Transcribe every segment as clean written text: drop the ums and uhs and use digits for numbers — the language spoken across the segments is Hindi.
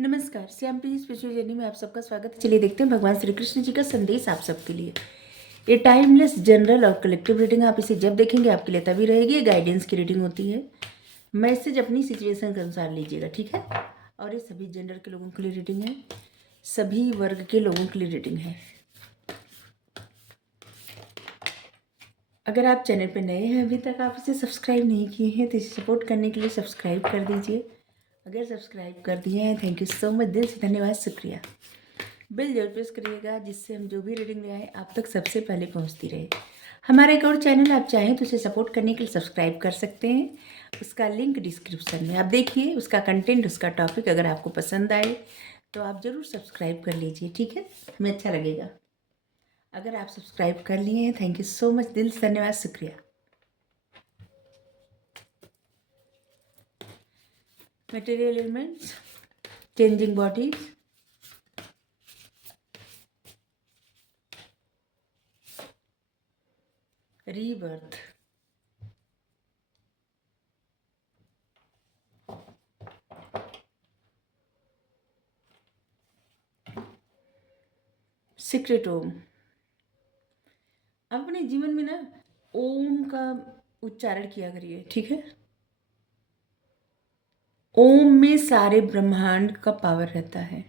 नमस्कार, श्यामप्री स्पिरिचुअल जर्नी में आप सबका स्वागत है। चलिए देखते हैं भगवान श्री कृष्ण जी का संदेश आप सबके लिए। ये टाइमलेस जनरल और कलेक्टिव रीडिंग, आप इसे जब देखेंगे आपके लिए तभी रहेगी। ये गाइडेंस की रीडिंग होती है। मैसेज अपनी सिचुएशन के अनुसार लीजिएगा, ठीक है। और ये सभी जेंडर के लोगों के लिए रीडिंग है, सभी वर्ग के लोगों के लिए रीडिंग है। अगर आप चैनल पर नए हैं, अभी तक आप इसे सब्सक्राइब नहीं किए हैं, तो इसे सपोर्ट करने के लिए सब्सक्राइब कर दीजिए। अगर सब्सक्राइब कर दिए हैं, थैंक यू सो मच, दिल से धन्यवाद, शुक्रिया। बेल जरूर प्रेस करिएगा, जिससे हम जो भी रीडिंग ले आए आप तक सबसे पहले पहुंचती रहे। हमारा एक और चैनल आप चाहें तो उसे सपोर्ट करने के लिए सब्सक्राइब कर सकते हैं। उसका लिंक डिस्क्रिप्शन में आप देखिए। उसका कंटेंट, उसका टॉपिक अगर आपको पसंद आए तो आप ज़रूर सब्सक्राइब कर लीजिए, ठीक है। हमें अच्छा लगेगा। अगर आप सब्सक्राइब कर लिए हैं, थैंक यू सो मच, दिल से धन्यवाद, शुक्रिया। Material elements, changing bodies, rebirth, secret Om. अपने जीवन में ना ओम का उच्चारण किया करिए, ठीक है। ओम में सारे ब्रह्मांड का पावर रहता है।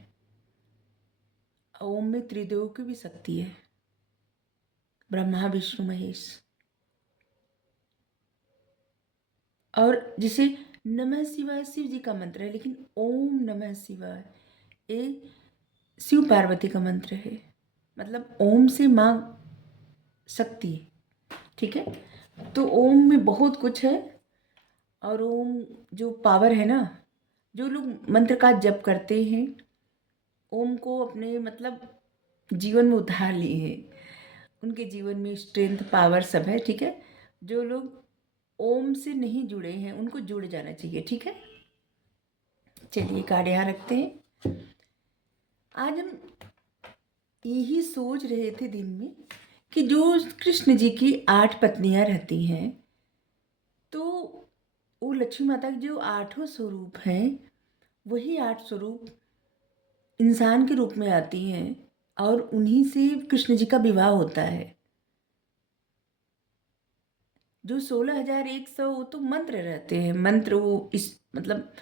ओम में त्रिदेव की भी शक्ति है, ब्रह्मा विष्णु महेश। और जिसे नमः शिवाय शिव जी का मंत्र है, लेकिन ओम नमः शिवाय ये शिव पार्वती का मंत्र है। मतलब ओम से माँ शक्ति है, ठीक है। तो ओम में बहुत कुछ है। और ओम जो पावर है ना, जो लोग मंत्र का जप करते हैं, ओम को अपने मतलब जीवन में उतार लिए हैं, उनके जीवन में स्ट्रेंथ पावर सब है, ठीक है। जो लोग ओम से नहीं जुड़े हैं उनको जुड़ जाना चाहिए, ठीक है। चलिए कार्ड यहाँ रखते हैं। आज हम यही सोच रहे थे दिन में कि जो कृष्ण जी की 8 पत्नियां रहती हैं, तो वो लक्ष्मी माता के जो 8 स्वरूप हैं, वही 8 स्वरूप इंसान के रूप में आती हैं और उन्हीं से कृष्ण जी का विवाह होता है। जो 16,100 वो तो मंत्र रहते हैं, मंत्र वो इस मतलब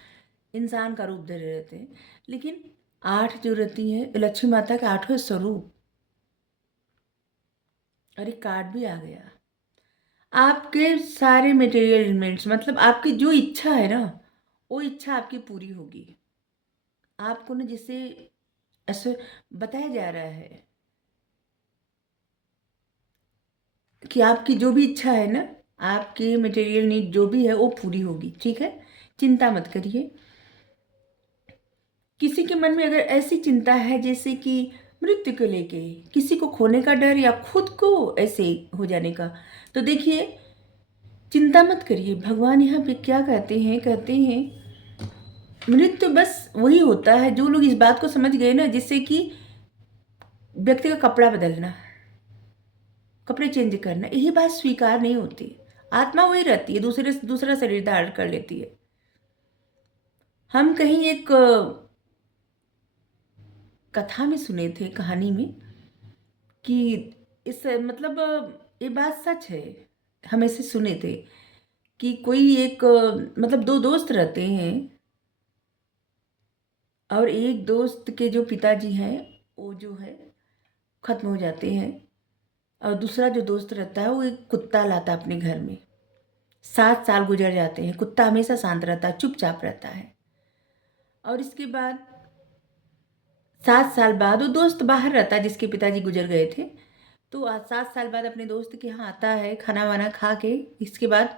इंसान का रूप धरे रहते हैं। लेकिन 8 जो रहती हैं लक्ष्मी माता के 8वें स्वरूप। और एक कार्ड भी आ गया। आपके सारे मटेरियल एलिमेंट्स, मतलब आपकी जो इच्छा है ना, वो इच्छा आपकी पूरी होगी। आपको ना जिसे ऐसे बताया जा रहा है कि आपकी जो भी इच्छा है ना, आपकी मटेरियल नीड जो भी है वो पूरी होगी, ठीक है। चिंता मत करिए। किसी के मन में अगर ऐसी चिंता है जैसे कि मृत्यु को लेके, किसी को खोने का डर या खुद को ऐसे हो जाने का, तो देखिए चिंता मत करिए। भगवान यहाँ पे क्या कहते हैं मृत्यु बस वही होता है जो लोग इस बात को समझ गए ना, जिससे कि व्यक्ति का कपड़ा बदलना, कपड़े चेंज करना, यही बात स्वीकार नहीं होती। आत्मा वही रहती है, दूसरा शरीर धारण कर लेती है। हम कहीं एक कथा में सुने थे, कहानी में, कि इस मतलब ये बात सच है। हम ऐसे सुने थे कि कोई एक मतलब 2 दोस्त रहते हैं और एक दोस्त के जो पिताजी हैं वो जो है खत्म हो जाते हैं, और दूसरा जो दोस्त रहता है वो एक कुत्ता लाता है अपने घर में। 7 साल गुजर जाते हैं, कुत्ता हमेशा शांत रहता है, चुपचाप रहता है। और इसके बाद 7 साल बाद वो दोस्त बाहर रहता है जिसके पिताजी गुजर गए थे। तो आज 7 साल बाद अपने दोस्त के यहाँ आता है खाना वाना खा के। इसके बाद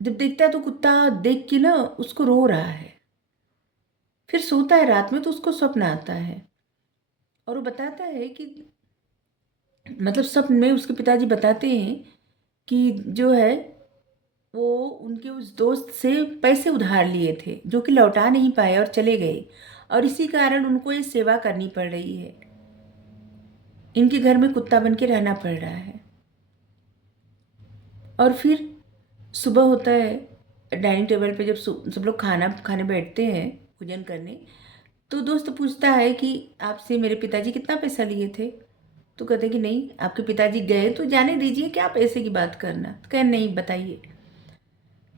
जब देखता है तो कुत्ता देख के ना उसको रो रहा है। फिर सोता है रात में तो उसको स्वप्न आता है और वो बताता है कि मतलब स्वप्न में उसके पिताजी बताते हैं कि जो है वो उनके उस दोस्त से पैसे उधार लिए थे जो कि लौटा नहीं पाए और चले गए, और इसी कारण उनको ये सेवा करनी पड़ रही है। इनके घर में कुत्ता बन के रहना पड़ रहा है। और फिर सुबह होता है, डाइनिंग टेबल पे जब सब लोग खाना खाने बैठते हैं पूजन करने। तो दोस्त पूछता है कि आपसे मेरे पिताजी कितना पैसा लिए थे? तो कहते कि नहीं, आपके पिताजी गए तो जाने दीजिए, क्या पैसे की बात करना। तो कहे नहीं, बताइए।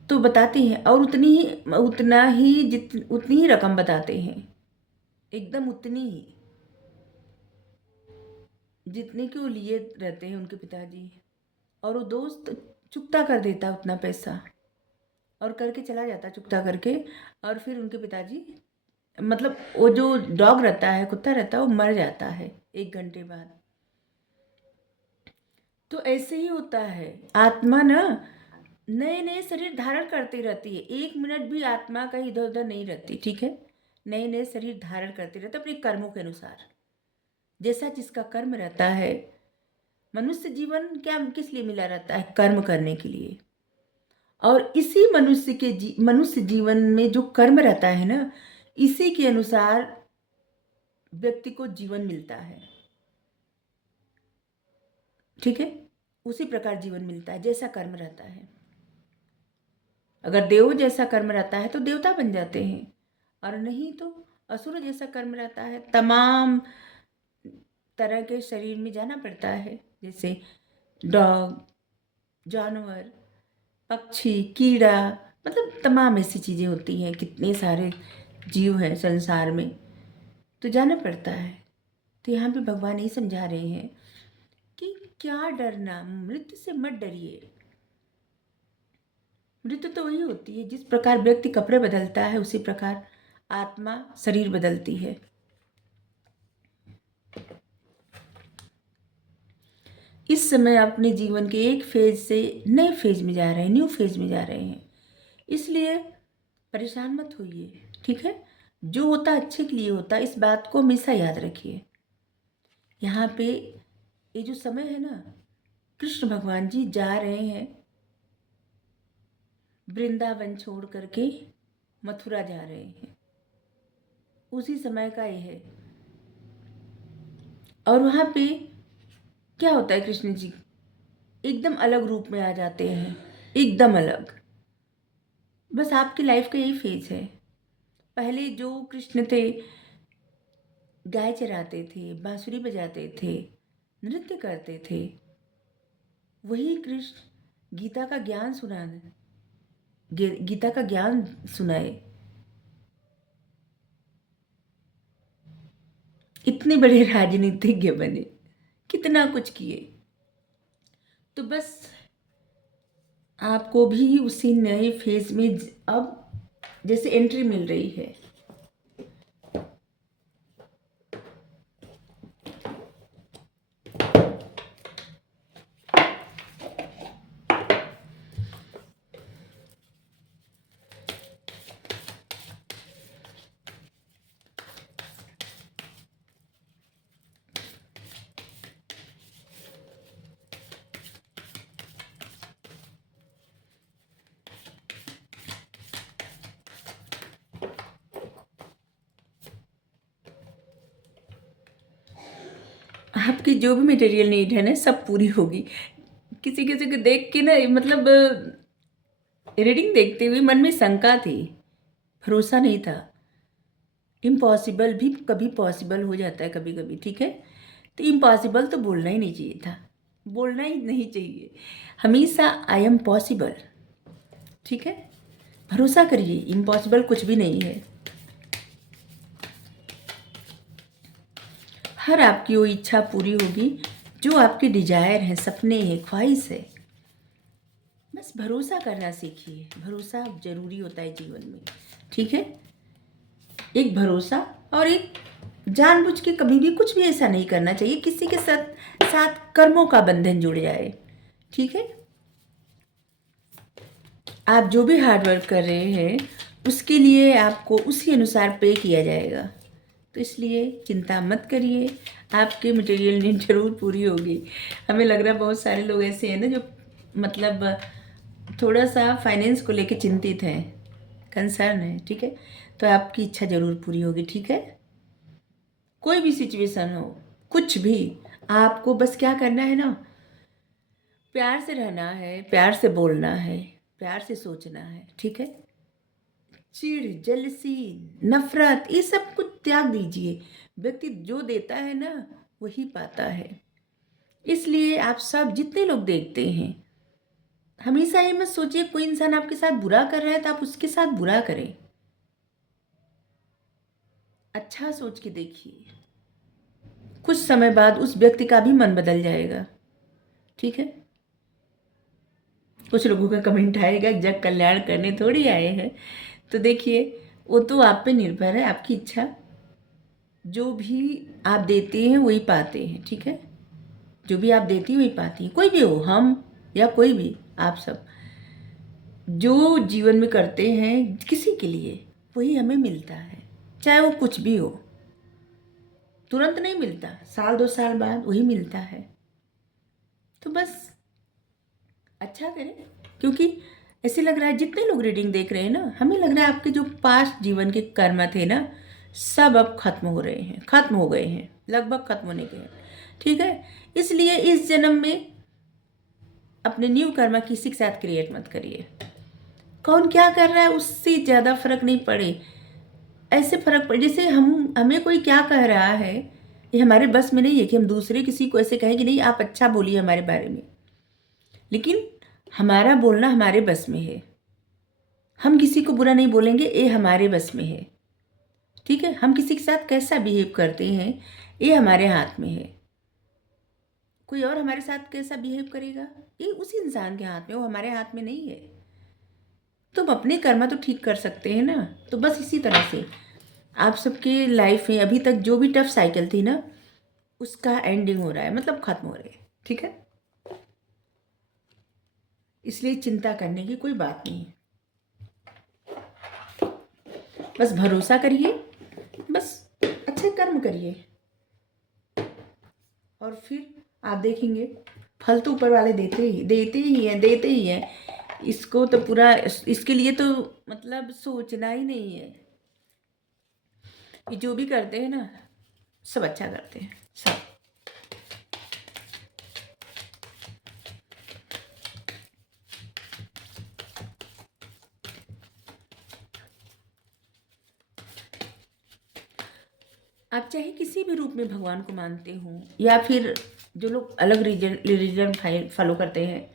तो बताते हैं और उतनी ही रकम बताते हैं, एकदम उतनी ही जितने के वो लिए रहते हैं उनके पिताजी। और वो दोस्त चुकता कर देता उतना पैसा और करके चला जाता चुकता करके। और फिर उनके पिताजी, मतलब वो जो डॉग रहता है, कुत्ता रहता है, वो मर जाता है 1 घंटे बाद। तो ऐसे ही होता है, आत्मा ना नए नए शरीर धारण करती रहती है, 1 मिनट भी आत्मा का इधर उधर नहीं रहती, ठीक है। नए नए शरीर धारण करती रहती है अपने कर्मों के अनुसार, जैसा जिसका कर्म रहता है। मनुष्य जीवन क्या किस लिए मिला रहता है? कर्म करने के लिए। और इसी मनुष्य जीवन में जो कर्म रहता है ना, इसी के अनुसार व्यक्ति को जीवन मिलता है, ठीक है। उसी प्रकार जीवन मिलता है जैसा कर्म रहता है। अगर देव जैसा कर्म रहता है तो देवता बन जाते हैं, और नहीं तो असुर जैसा कर्म रहता है, तमाम तरह के शरीर में जाना पड़ता है, जैसे डॉग, जानवर, पक्षी, कीड़ा, मतलब तमाम ऐसी चीज़ें होती हैं, कितने सारे जीव हैं संसार में, तो जाना पड़ता है। तो यहाँ पे भगवान यही समझा रहे हैं कि क्या डरना, मृत्यु से मत डरिए। मृत्यु तो वही होती है, जिस प्रकार व्यक्ति कपड़े बदलता है उसी प्रकार आत्मा शरीर बदलती है। इस समय अपने जीवन के एक फेज से नए फेज में जा रहे हैं, न्यू फेज में जा रहे हैं, इसलिए परेशान मत होइए, ठीक है। जो होता अच्छे के लिए होता, इस बात को हमेशा याद रखिए। यहाँ पे ये जो समय है ना, कृष्ण भगवान जी जा रहे हैं वृंदावन छोड़ करके, मथुरा जा रहे हैं, उसी समय का ये है। और वहाँ पे क्या होता है, कृष्ण जी एकदम अलग रूप में आ जाते हैं, एकदम अलग। बस आपकी लाइफ का यही फेज है। पहले जो कृष्ण थे, गाय चराते थे, बांसुरी बजाते थे, नृत्य करते थे, वही कृष्ण गीता का ज्ञान सुनाए। इतने बड़े राजनीतिज्ञ बने, कितना कुछ किए। तो बस आपको भी उसी नए फेज में अब जैसे एंट्री मिल रही है। आपकी जो भी मटेरियल नीड है ना, सब पूरी होगी। किसी किसी को देख के ना, मतलब रीडिंग देखते हुए मन में शंका थी, भरोसा नहीं था। इम्पॉसिबल भी कभी पॉसिबल हो जाता है कभी कभी, ठीक है। तो इम्पॉसिबल तो बोलना ही नहीं चाहिए था, बोलना ही नहीं चाहिए। हमेशा आई एम पॉसिबल, ठीक है। भरोसा करिए, इम्पॉसिबल कुछ भी नहीं है। हर आपकी वो इच्छा पूरी होगी जो आपकी डिजायर है, सपने हैं, ख्वाहिश है। बस भरोसा करना सीखिए, भरोसा जरूरी होता है जीवन में, ठीक है। एक भरोसा, और एक जानबूझ के कभी भी कुछ भी ऐसा नहीं करना चाहिए किसी के साथ साथ कर्मों का बंधन जुड़ जाए, ठीक है। आप जो भी हार्डवर्क कर रहे हैं उसके लिए आपको उसी अनुसार पे किया जाएगा। तो इसलिए चिंता मत करिए, आपके मटेरियल नीड जरूर पूरी होगी। हमें लग रहा है बहुत सारे लोग ऐसे हैं ना जो मतलब थोड़ा सा फाइनेंस को लेके चिंतित हैं, कंसर्न है, ठीक है। तो आपकी इच्छा जरूर पूरी होगी, ठीक है। कोई भी सिचुएशन हो, कुछ भी, आपको बस क्या करना है ना, प्यार से रहना है, प्यार से बोलना है, प्यार से सोचना है, ठीक है। चिढ़, जेलसी, नफरत, ये सब कुछ त्याग दीजिए। व्यक्ति जो देता है ना वही पाता है। इसलिए आप सब जितने लोग देखते हैं, हमेशा ये मत सोचिए कोई इंसान आपके साथ बुरा कर रहा है तो आप उसके साथ बुरा करें। अच्छा सोच के देखिए, कुछ समय बाद उस व्यक्ति का भी मन बदल जाएगा। ठीक है। कुछ लोगों का कमेंट आएगा जग कल्याण करने थोड़ी आए हैं। तो देखिए, वो तो आप पे निर्भर है, आपकी इच्छा। जो भी आप देते हैं वही पाते हैं। ठीक है। जो भी आप देती हैं वही पाती हैं, कोई भी हो, हम या कोई भी, आप सब जो जीवन में करते हैं किसी के लिए वही हमें मिलता है, चाहे वो कुछ भी हो। तुरंत नहीं मिलता, साल 2 साल बाद वही मिलता है। तो बस अच्छा करें, क्योंकि ऐसे लग रहा है जितने लोग रीडिंग देख रहे हैं ना, हमें लग रहा है आपके जो पास्ट जीवन के कर्म थे ना, सब अब खत्म हो रहे हैं, खत्म हो गए हैं, लगभग खत्म होने के हैं। ठीक है। इसलिए इस जन्म में अपने न्यू कर्मा किसी के साथ क्रिएट मत करिए। कौन क्या कर रहा है उससे ज़्यादा फर्क नहीं पड़े। ऐसे फर्क पड़े जैसे हमें कोई क्या कह रहा है, ये हमारे बस में नहीं है कि हम दूसरे किसी को ऐसे कहें कि नहीं आप अच्छा बोलिए हमारे बारे में। लेकिन हमारा बोलना हमारे बस में है। हम किसी को बुरा नहीं बोलेंगे, ये हमारे बस में है। ठीक है। हम किसी के साथ कैसा बिहेव करते हैं ये हमारे हाथ में है। कोई और हमारे साथ कैसा बिहेव करेगा ये उसी इंसान के हाथ में, वो हमारे हाथ में नहीं है। तुम अपने कर्मा तो ठीक कर सकते हैं ना। तो बस इसी तरह से आप सबके लाइफ में अभी तक जो भी टफ साइकिल थी ना, उसका एंडिंग हो रहा है, मतलब खत्म हो रही है। ठीक है। इसलिए चिंता करने की कोई बात नहीं है। बस भरोसा करिए, बस अच्छे कर्म करिए, और फिर आप देखेंगे फल तो ऊपर वाले देते ही हैं। इसको तो पूरा, इसके लिए तो मतलब सोचना ही नहीं है। ये जो भी करते हैं ना सब अच्छा करते हैं, सब। आप चाहे किसी भी रूप में भगवान को मानते हो, या फिर जो लोग अलग रिलीजन फॉलो करते हैं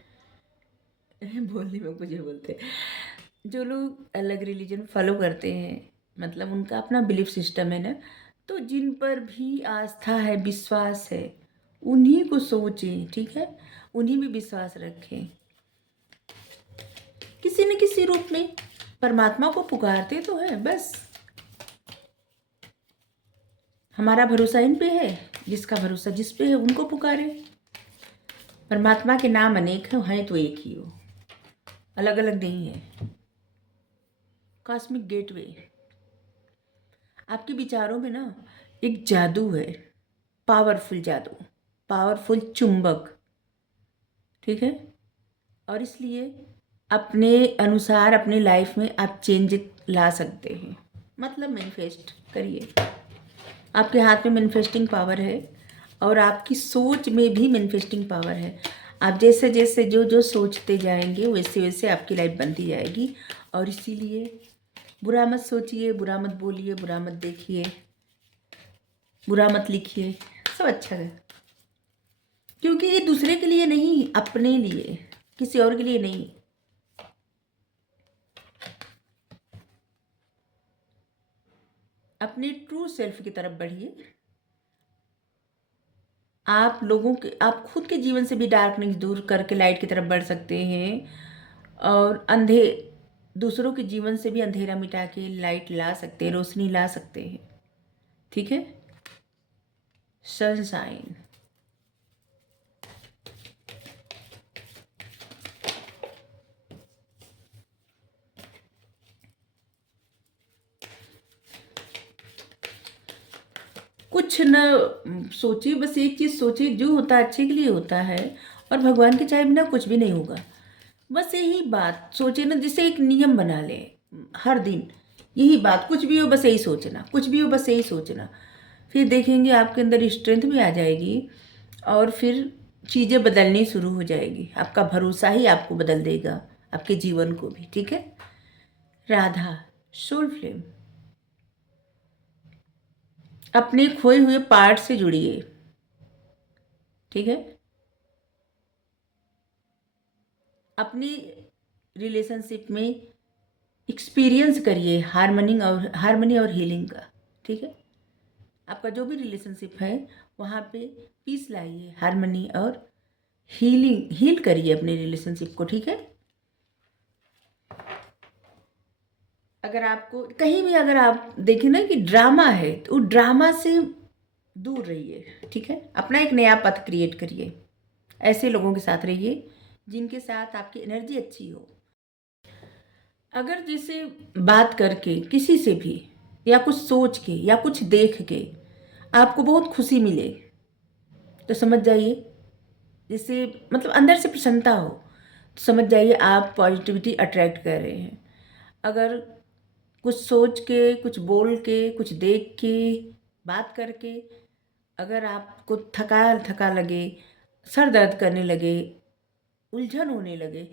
बोलने में मुझे बोलते हैं, जो लोग अलग रिलीजन फॉलो करते हैं, मतलब उनका अपना बिलीफ सिस्टम है ना, तो जिन पर भी आस्था है, विश्वास है, उन्हीं को सोचें। ठीक है। उन्हीं में विश्वास रखें। किसी न किसी रूप में परमात्मा को पुकारते तो है, बस हमारा भरोसा इन पे है। जिसका भरोसा जिस पे है उनको पुकारे। परमात्मा के नाम अनेक हैं तो एक ही हो, अलग अलग नहीं है। Cosmic gateway. आपके विचारों में ना एक जादू है, पावरफुल जादू, पावरफुल चुंबक। ठीक है। और इसलिए अपने अनुसार अपने लाइफ में आप चेंज ला सकते हैं। मतलब मैनिफेस्ट करिए। आपके हाथ में मैनिफेस्टिंग पावर है, और आपकी सोच में भी मैनिफेस्टिंग पावर है। आप जैसे जैसे जो जो सोचते जाएंगे वैसे वैसे आपकी लाइफ बनती जाएगी। और इसीलिए बुरा मत सोचिए, बुरा मत बोलिए, बुरा मत देखिए, बुरा मत लिखिए, सब अच्छा है। क्योंकि ये दूसरे के लिए नहीं, अपने लिए, किसी और के लिए नहीं। अपने ट्रू सेल्फ की तरफ बढ़िए। आप खुद के जीवन से भी डार्कनेस दूर करके लाइट की तरफ बढ़ सकते हैं, और दूसरों के जीवन से भी अंधेरा मिटा के लाइट ला सकते हैं, रोशनी ला सकते हैं। ठीक है। सनशाइन। कुछ न सोचिए, बस एक चीज़ सोचिए, जो होता है अच्छे के लिए होता है, और भगवान के चाहे बिना कुछ भी नहीं होगा। बस यही बात सोचिए ना, जिसे एक नियम बना ले हर दिन। यही बात, कुछ भी हो बस यही सोचना, कुछ भी हो बस यही सोचना। फिर देखेंगे आपके अंदर स्ट्रेंथ भी आ जाएगी, और फिर चीज़ें बदलनी शुरू हो जाएगी। आपका भरोसा ही आपको बदल देगा, आपके जीवन को भी। ठीक है। राधा। सोल फ्लेम, अपने खोए हुए पार्ट से जुड़िए, ठीक है। अपनी रिलेशनशिप में एक्सपीरियंस करिए हार्मनी और हीलिंग का, ठीक है। आपका जो भी रिलेशनशिप है वहाँ पे पीस लाइए, हार्मनी और हील करिए अपने रिलेशनशिप को, ठीक है। अगर आपको कहीं भी अगर आप देखें ना कि ड्रामा है तो ड्रामा से दूर रहिए, ठीक है। अपना एक नया पथ क्रिएट करिए, ऐसे लोगों के साथ रहिए जिनके साथ आपकी एनर्जी अच्छी हो। अगर जैसे बात करके किसी से भी या कुछ सोच के या कुछ देख के आपको बहुत खुशी मिले तो समझ जाइए, जैसे मतलब अंदर से प्रसन्नता हो तो समझ जाइए आप पॉजिटिविटी अट्रैक्ट कर रहे हैं। अगर कुछ सोच के, कुछ बोल के, कुछ देख के, बात करके अगर आपको थका थका लगे, सर दर्द करने लगे, उलझन होने लगे,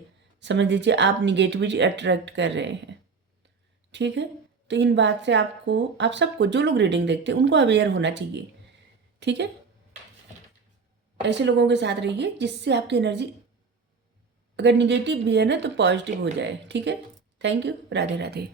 समझ लीजिए आप निगेटिविटी अट्रैक्ट कर रहे हैं, ठीक है। तो इन बात से आपको, आप सबको, जो लोग रीडिंग देखते हैं उनको अवेयर होना चाहिए, ठीक है। ऐसे लोगों के साथ रहिए जिससे आपकी एनर्जी अगर निगेटिव भी है ना तो पॉजिटिव हो जाए, ठीक है। Thank you. राधे राधे।